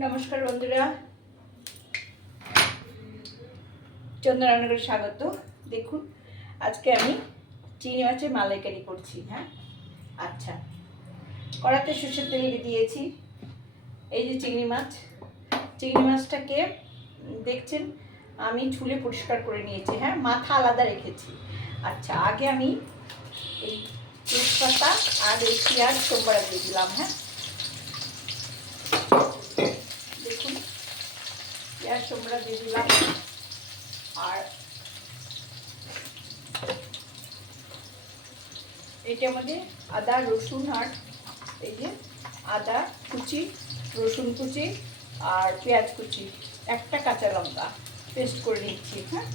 নমস্কার বন্ধুরা, চন্দন রান্নাঘরে স্বাগত। দেখুন, আজকে আমি চিংড়ি মাছের মালাইকারি করছি। হ্যাঁ, আচ্ছা, কড়াতে সরষের তেল দিয়েছি। এই যে চিংড়ি মাছটাকে দেখছেন আমি ছুলে পরিষ্কার করে নিয়েছি। হ্যাঁ, মাথা আলাদা রেখেছি। আচ্ছা, আগে আমি এই তেজপাতা আর এই পেঁয়াজ সোমবার দিয়ে দিলাম। হ্যাঁ, দেখুন, পেঁয়াজ সোমবার দিয়ে দিলাম। আর এটার মধ্যে আদা রসুন আর এই যে আদা কুচি, রসুন কুচি আর পেঁয়াজ কুচি, একটা কাঁচা লঙ্কা পেস্ট করে নিচ্ছি। হ্যাঁ,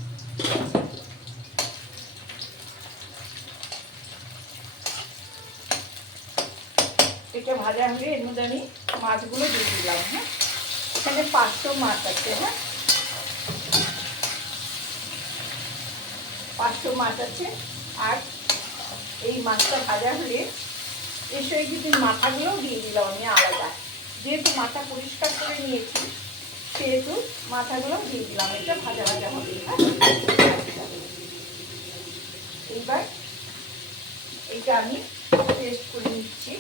এটা ভাজা হলে এর মধ্যে আমি মাছগুলো দিয়ে দিলাম। হ্যাঁ, এখানে 500 মাছ আছে। হ্যাঁ, 500 মাছ আছে। আর এই মাছটা ভাজা হলে এর সঙ্গে কিন্তু মাথাগুলোও দিয়ে দিলাম আমি আলাদা, যেহেতু মাথা পরিষ্কার করে নিয়েছি সেহেতু মাথাগুলো দিয়ে দিলাম। এটা ভাজা ভাজা হবে। হ্যাঁ, এইবার এইটা আমি পেস্ট করে নিচ্ছি।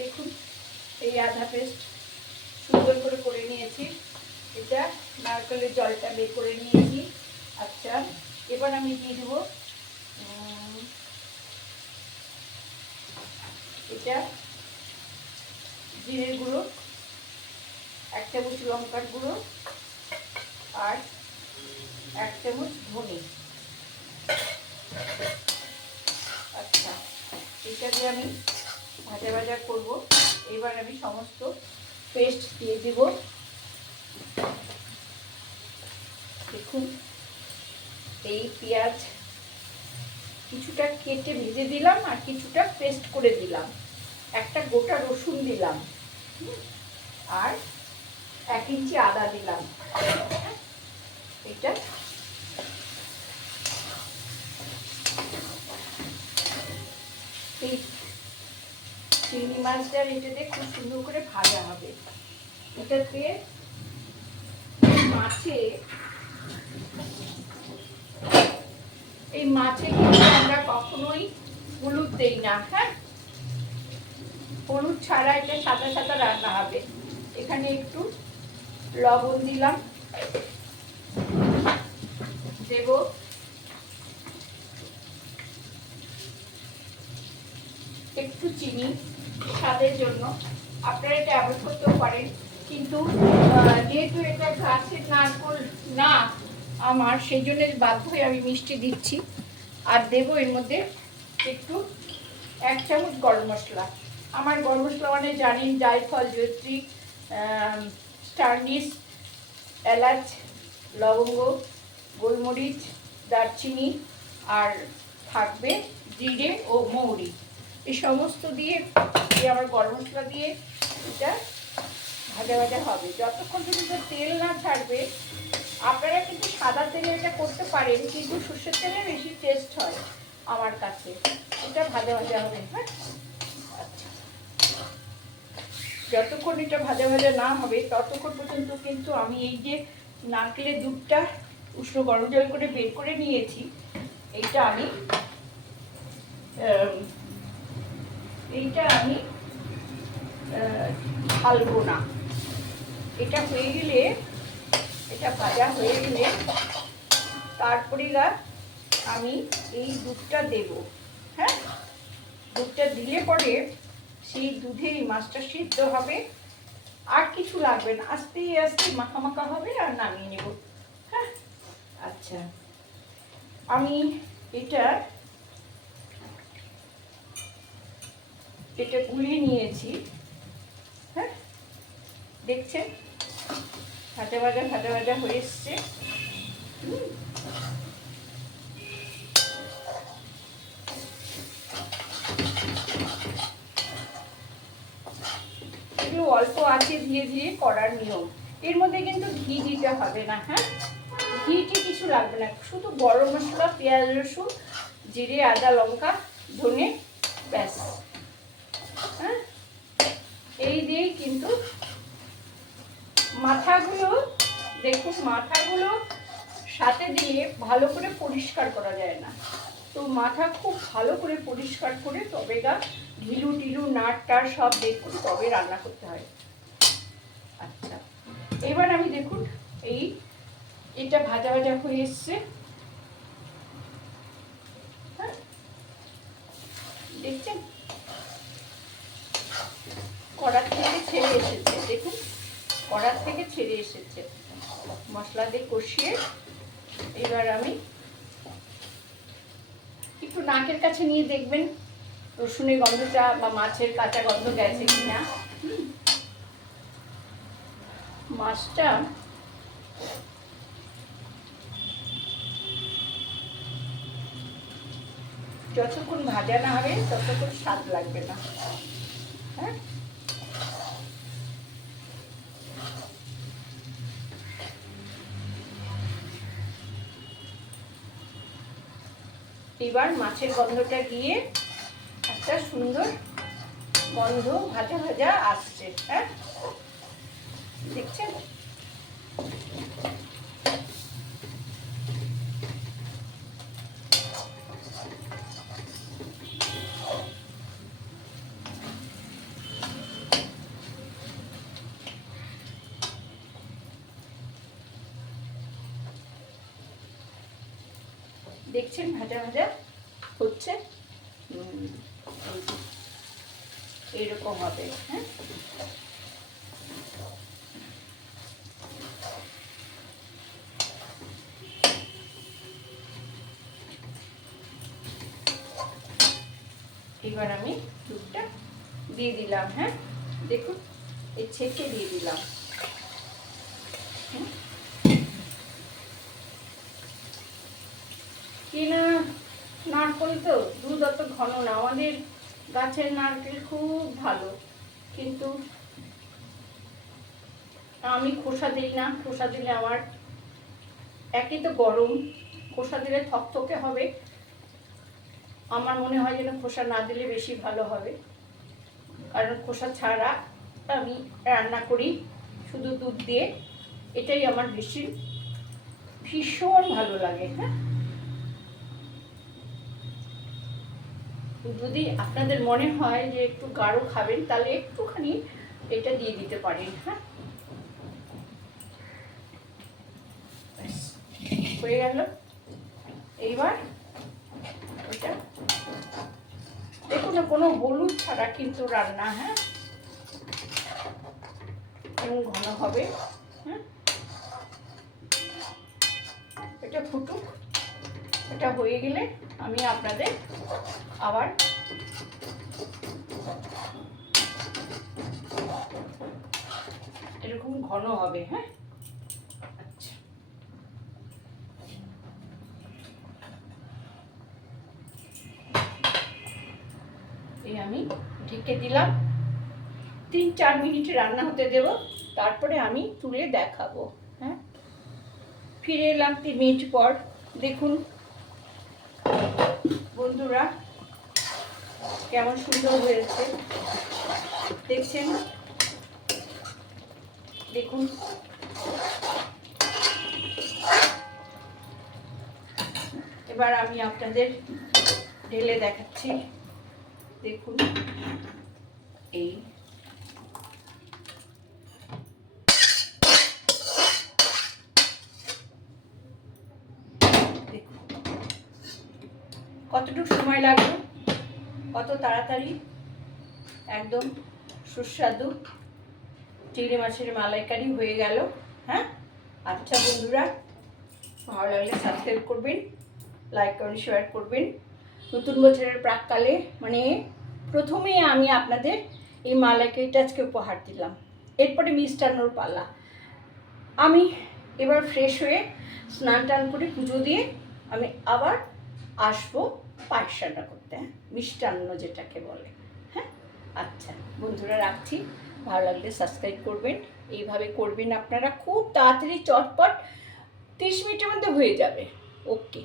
দেখুন, এই আধা পেস্ট সুন্দর করে করে নিয়েছি। এটা নারকেলের জলটা বের করে নিয়েছি। আচ্ছা, এবার আমি দিয়ে দেবো এটা জিরের গুঁড়ো, 1 চামচ লঙ্কার গুঁড়ো আর 1 চামচ ধনে। আচ্ছা, এটা দিয়ে আমি ভাজা ভাজা করব। এবার আমি সমস্ত পেস্ট দিয়ে দেব। দেখুন, এই পেঁয়াজ কিছুটা কেটে ভেজে দিলাম আর কিছুটা পেস্ট করে দিলাম, একটা গোটা রসুন দিলাম আর 1 ইঞ্চি আদা দিলাম। এটা এই চিংড়ি মাছটার এটাতে খুব সুন্দর করে ভাজা হবে। এটাতে মাছে কিন্তু আমরা কখনোই হলুদ দেই না। হ্যাঁ, হলুদ ছাড়া এটা সাদা সাদা রান্না হবে। এখানে একটু লবণ দিলাম, দেব একটু চিনি স্বাদের জন্য। আপনারা এটা অ্যাভয়েড করতেও পারেন, কিন্তু যেহেতু এটা গাছের নারকেল না আমার, সেই জন্য বাধ্য হয়ে আমি মিষ্টি দিচ্ছি। আর দেবো এর মধ্যে একটু 1 চামচ গরম মশলা। আমার গরম মশলা মানে জানেন, জায়ফল, জয়িত্রী, স্টারনিস, এলাচ, লবঙ্গ, গোলমরিচ, দারচিনি আর থাকবে জিরে ও মৌরি। এই সমস্ত দিয়ে আমার গরম মশলা দিয়ে এটা ভাজা ভাজা হবে। যতক্ষণ পর্যন্ত তেল না ছাড়বে, আপনারা কিন্তু সাদা তেলে এটা করতে পারেন, কিন্তু সর্ষের তেলে বেশি টেস্ট হয় আমার কাছে। এটা ভাজা ভাজা হবে। হ্যাঁ, আচ্ছা, যতক্ষণ এটা ভাজা ভাজা না হবে ততক্ষণ পর্যন্ত কিন্তু আমি এই যে নারকেলের দুধটা উষ্ণ গরম জল করে বের করে নিয়েছি, এইটা আমি ঢালবো না। এটা হয়ে গেলে, এটা ভাজা হয়ে গেলে তারপরে আমি এই দুধটা দেব। হ্যাঁ, দুধটা দিলে পরে সেই দুধেই মাছটা সিদ্ধ হবে, আর কিছু লাগবে না। আস্তে আস্তে মাখা মাখা হবে আর নামিয়ে নেব। হ্যাঁ, আচ্ছা, আমি এটা গুলিয়ে নিয়েছি। হ্যাঁ, দেখছেন ভাজা ভাজা হয়ে এসছে। অল্প আছে ধীরে ধীরে করার নিয়ম। এর মধ্যে কিন্তু ঘি দিতে হবে না, হ্যাঁ, ঘিটি কিছু লাগবে না, শুধু গরম মশলা, পেঁয়াজ রসুন, জিরে, আদা, লঙ্কা, ধনে, ব্যাস। হ্যাঁ, এই দিয়েই কিন্তু মাথাগুলো, দেখুন মাথাগুলো সাথে দিয়ে ভালো করে পরিষ্কার করা যায় না, তো মাথা খুব ভালো করে পরিষ্কার করে তবে গা ঢিলু টিলু নাট টাট সব দেখুন তবে রান্না করতে হয়। আচ্ছা, এবার আমি দেখুন এটা ভাজা ভাজা হয়ে এসছে, হ্যাঁ দেখছেন কড়ার থেকে ছেড়ে এসেছে, দেখুন কড়ার থেকে ছেড়ে এসেছে। মশলা দিয়ে কষিয়ে এবার আমি একটু নাকের কাছে নিয়ে দেখবেন রসুনের গন্ধটা বা মাছের কাঁচা গন্ধ গেছে কিনা। মাছটা যতক্ষণ ভাজা না হবে ততক্ষণ স্বাদ লাগবে না। হ্যাঁ, এবার মাছের গন্ধটা গিয়ে একটা সুন্দর গন্ধ ভাজা ভাজা আসছে। হ্যাঁ, দেখছেন দেখছেন ভাজা ভাজা হচ্ছে, এইরকম হবে। হ্যাঁ, এবার আমি দুধটা দিয়ে দিলাম। হ্যাঁ, দেখুন এই ছেঁকে দিয়ে দিলাম। কিনা নারকেল তো দুধ অত ঘন না, আমাদের গাছের নারকেল খুব ভালো, কিন্তু আমি খোসা দিই না, খোসা দিলে আমার একই তো গরম, খোসা দিলে থকথকে হবে, আমার মনে হয় যেন খোসা না দিলে বেশি ভালো হবে, কারণ খোসা ছাড়া আমি রান্না করি শুধু দুধ দিয়ে, এটাই আমার ভীষণ ভালো লাগে। হ্যাঁ, যদি আপনাদের মনে হয় যে একটু গাঢ় খাবেন তাহলে একটুখানি এটা দিয়ে দিতে পারেন। হ্যাঁ, হয়ে গেল। এইবার এটা দেখুন কোনো হলুদ ছাড়া কিন্তু রান্না। হ্যাঁ, এবং ঘন হবে। হ্যাঁ, এটা ফুটুক, এটা হয়ে গেলে আমি আপনাদের আবার এরকম ঘন হবে। হ্যাঁ, আচ্ছা, এই আমি ঢেকে দিলাম, 3-4 মিনিট রান্না হতে দেব, তারপরে আমি তুলে দেখাবো। হ্যাঁ, ফিরে এলাম 3 মিনিট পর। দেখুন বন্ধুরা কেমন সুন্দর হয়েছে, দেখছেন, দেখুন এবার আমি আপনাদের ঢেলে দেখাচ্ছি। দেখুন এই দেখুন কতটুকু সময় লাগলো, কত তাড়াতাড়ি একদম সুস্বাদু চিংড়ি মাছের মালাইকারি হয়ে গেল। হ্যাঁ, আচ্ছা বন্ধুরা, ভালো লাগলে সাবস্ক্রাইব করবেন, লাইক করবেন, শেয়ার করবেন। নতুন বছরের প্রাককালে মানে প্রথমেই আমি আপনাদের এই মালাইকারিটা আজকে উপহার দিলাম, এরপরে মিষ্টান্নর পালা। আমি এবার ফ্রেশ হয়ে স্নান টান করে পুজো দিয়ে আমি আবার আসবো পায়েস রান্না করতে। হ্যাঁ, মিষ্টান্ন যেটাকে বলে। হ্যাঁ, আচ্ছা বন্ধুরা রাখছি, ভালো লাগলে সাবস্ক্রাইব করবেন। এইভাবে করবেন আপনারা, খুব তাড়াতাড়ি চটপট 30 মিনিটের মধ্যে হয়ে যাবে। ওকে।